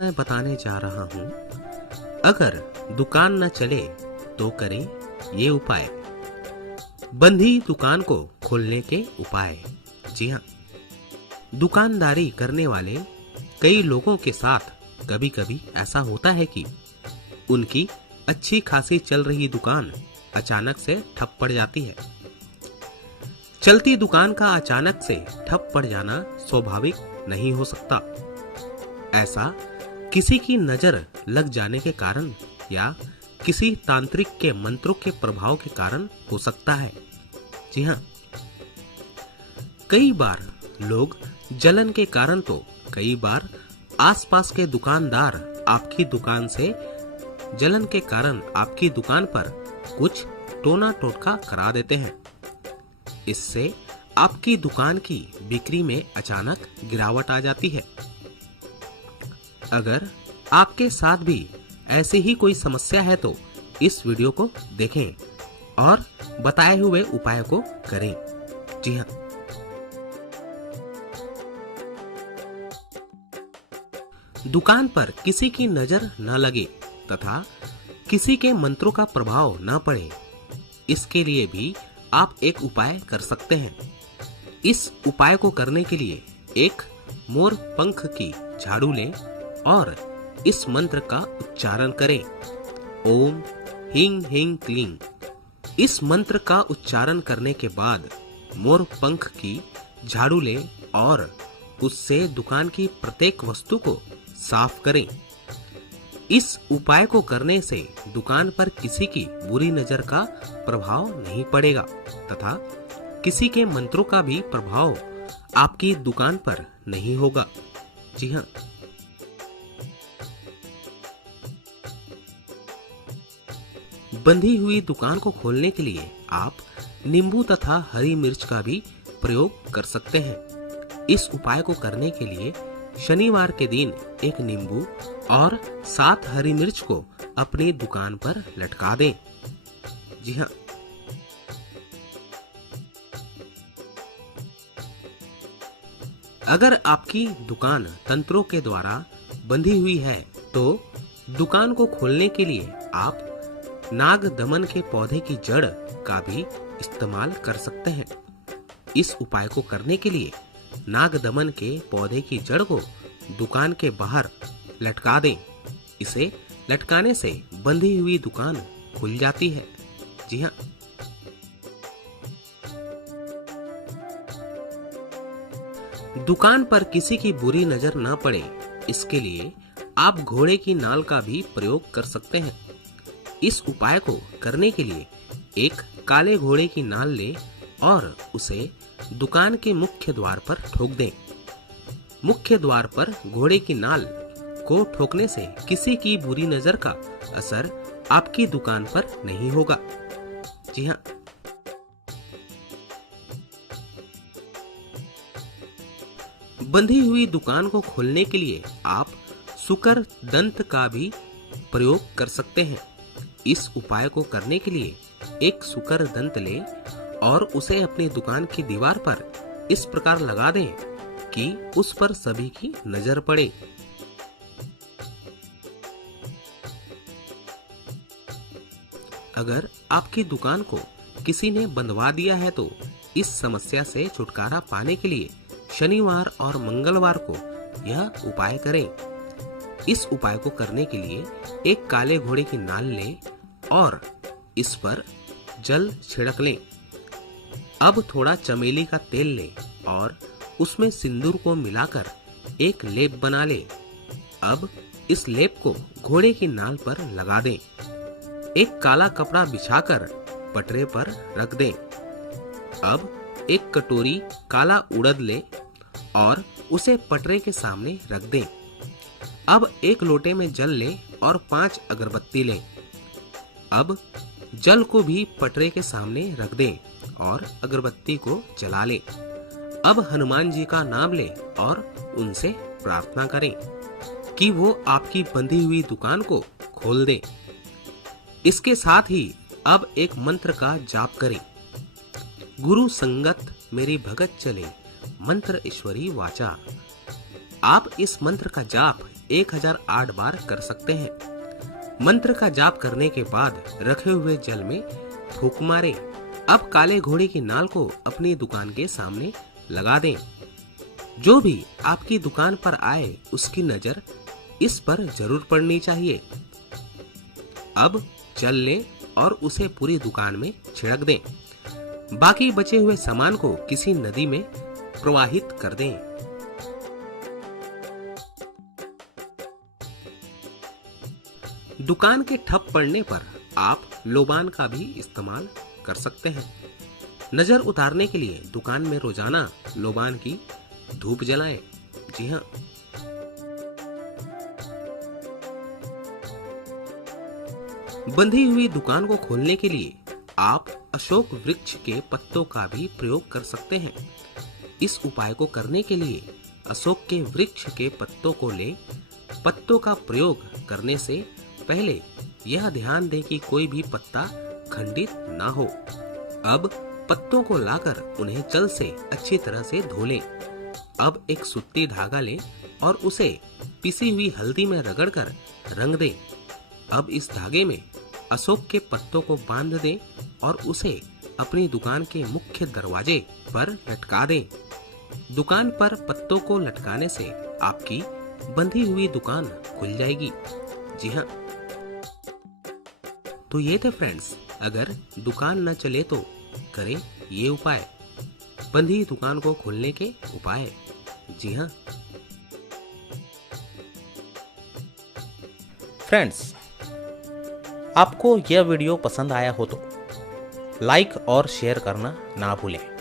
मैं बताने जा रहा हूँ, अगर दुकान न चले तो करें ये उपाय। बंधी दुकान को खोलने के उपाय। जी हाँ, दुकानदारी करने वाले कई लोगों के साथ कभी कभी ऐसा होता है कि उनकी अच्छी खासी चल रही दुकान अचानक से ठप पड़ जाती है। चलती दुकान का अचानक से ठप पड़ जाना स्वाभाविक नहीं हो सकता। ऐसा किसी की नजर लग जाने के कारण या किसी तांत्रिक के मंत्रों के प्रभाव के कारण हो सकता है। जी हाँ, कई बार लोग जलन के कारण तो कई बार आसपास के दुकानदार आपकी दुकान से जलन के कारण आपकी दुकान पर कुछ टोना टोटका करा देते हैं। इससे आपकी दुकान की बिक्री में अचानक गिरावट आ जाती है। अगर आपके साथ भी ऐसी ही कोई समस्या है तो इस वीडियो को देखें और बताए हुए उपाय को करें। जी हाँ, दुकान पर किसी की नजर न लगे तथा किसी के मंत्रों का प्रभाव न पड़े, इसके लिए भी आप एक उपाय कर सकते हैं। इस उपाय को करने के लिए एक मोर पंख की झाड़ू लें और इस मंत्र का उच्चारण करें, ओम ह्रीं ह्रीं क्लीं। इस मंत्र का उच्चारण करने के बाद मोर पंख की झाड़ू लें और उससे दुकान की प्रत्येक वस्तु को साफ करें। इस उपाय को करने से दुकान पर किसी की बुरी नजर का प्रभाव नहीं पड़ेगा तथा किसी के मंत्रों का भी प्रभाव आपकी दुकान पर नहीं होगा। जी हाँ, बंधी हुई दुकान को खोलने के लिए आप नींबू तथा हरी मिर्च का भी प्रयोग कर सकते हैं। इस उपाय को करने के लिए शनिवार के दिन एक नींबू और 7 हरी मिर्च को अपनी दुकान पर लटका दें। जी हाँ, अगर आपकी दुकान तंत्रों के द्वारा बंधी हुई है तो दुकान को खोलने के लिए आप नाग दमन के पौधे की जड़ का भी इस्तेमाल कर सकते हैं। इस उपाय को करने के लिए नाग दमन के पौधे की जड़ को दुकान के बाहर लटका दें। इसे लटकाने से बंधी हुई दुकान खुल जाती है। जी हाँ, दुकान पर किसी की बुरी नजर न पड़े, इसके लिए आप घोड़े की नाल का भी प्रयोग कर सकते हैं। इस उपाय को करने के लिए एक काले घोड़े की नाल लें और उसे दुकान के मुख्य द्वार पर ठोक दें। मुख्य द्वार पर घोड़े की नाल को ठोकने से किसी की बुरी नजर का असर आपकी दुकान पर नहीं होगा। जी हाँ, बंधी हुई दुकान को खोलने के लिए आप सुकर दंत का भी प्रयोग कर सकते हैं। इस उपाय को करने के लिए एक सुकर दंत लें और उसे अपनी दुकान की दीवार पर इस प्रकार लगा दें कि उस पर सभी की नजर पड़े। अगर आपकी दुकान को किसी ने बंधवा दिया है तो इस समस्या से छुटकारा पाने के लिए शनिवार और मंगलवार को यह उपाय करें। इस उपाय को करने के लिए एक काले घोड़े की नाल लें और इस पर जल छिड़क लें। अब थोड़ा चमेली का तेल लें और उसमें सिंदूर को मिलाकर एक लेप बना लें। अब इस लेप को घोड़े की नाल पर लगा दें। एक काला कपड़ा बिछाकर पटरे पर रख दें। अब एक कटोरी काला उड़द लें और उसे पटरे के सामने रख दें। अब एक लोटे में जल लें और 5 अगरबत्ती लें। अब जल को भी पटरे के सामने रख दें और अगरबत्ती को जला लें। अब हनुमान जी का नाम लें और उनसे प्रार्थना करें कि वो आपकी बंधी हुई दुकान को खोल दें। इसके साथ ही अब एक मंत्र का जाप करें, गुरु संगत मेरी भगत चले, मंत्र ईश्वरी वाचा। आप इस मंत्र का जाप 1008 बार कर सकते हैं। मंत्र का जाप करने के बाद रखे हुए जल में फूंक मारें। अब काले घोड़े की नाल को अपनी दुकान के सामने लगा दें। जो भी आपकी दुकान पर आए उसकी नजर इस पर जरूर पड़नी चाहिए। अब जल लें और उसे पूरी दुकान में छिड़क दें। बाकी बचे हुए सामान को किसी नदी में प्रवाहित कर दें। दुकान के ठप पड़ने पर आप लोबान का भी इस्तेमाल कर सकते हैं। नजर उतारने के लिए दुकान में रोजाना लोबान की धूप जलाएं। जी हाँ, बंधी हुई दुकान को खोलने के लिए आप अशोक वृक्ष के पत्तों का भी प्रयोग कर सकते हैं। इस उपाय को करने के लिए अशोक के वृक्ष के पत्तों को लें। पत्तों का प्रयोग करने से पहले यह ध्यान दें कि कोई भी पत्ता खंडित ना हो। अब पत्तों को लाकर उन्हें जल से अच्छी तरह से धो लें। अब एक सूती धागा लें और उसे पिसी हुई हल्दी में रगड़कर रंग दें। अब इस धागे में अशोक के पत्तों को बांध दें और उसे अपनी दुकान के मुख्य दरवाजे पर लटका दें। दुकान पर पत्तों को लटकाने से आपकी बंधी हुई दुकान खुल जाएगी। जी हाँ, तो ये थे फ्रेंड्स, अगर दुकान न चले तो करें ये उपाय, बंधी दुकान को खोलने के उपाय। जी हाँ फ्रेंड्स, आपको यह वीडियो पसंद आया हो तो लाइक और शेयर करना ना भूलें।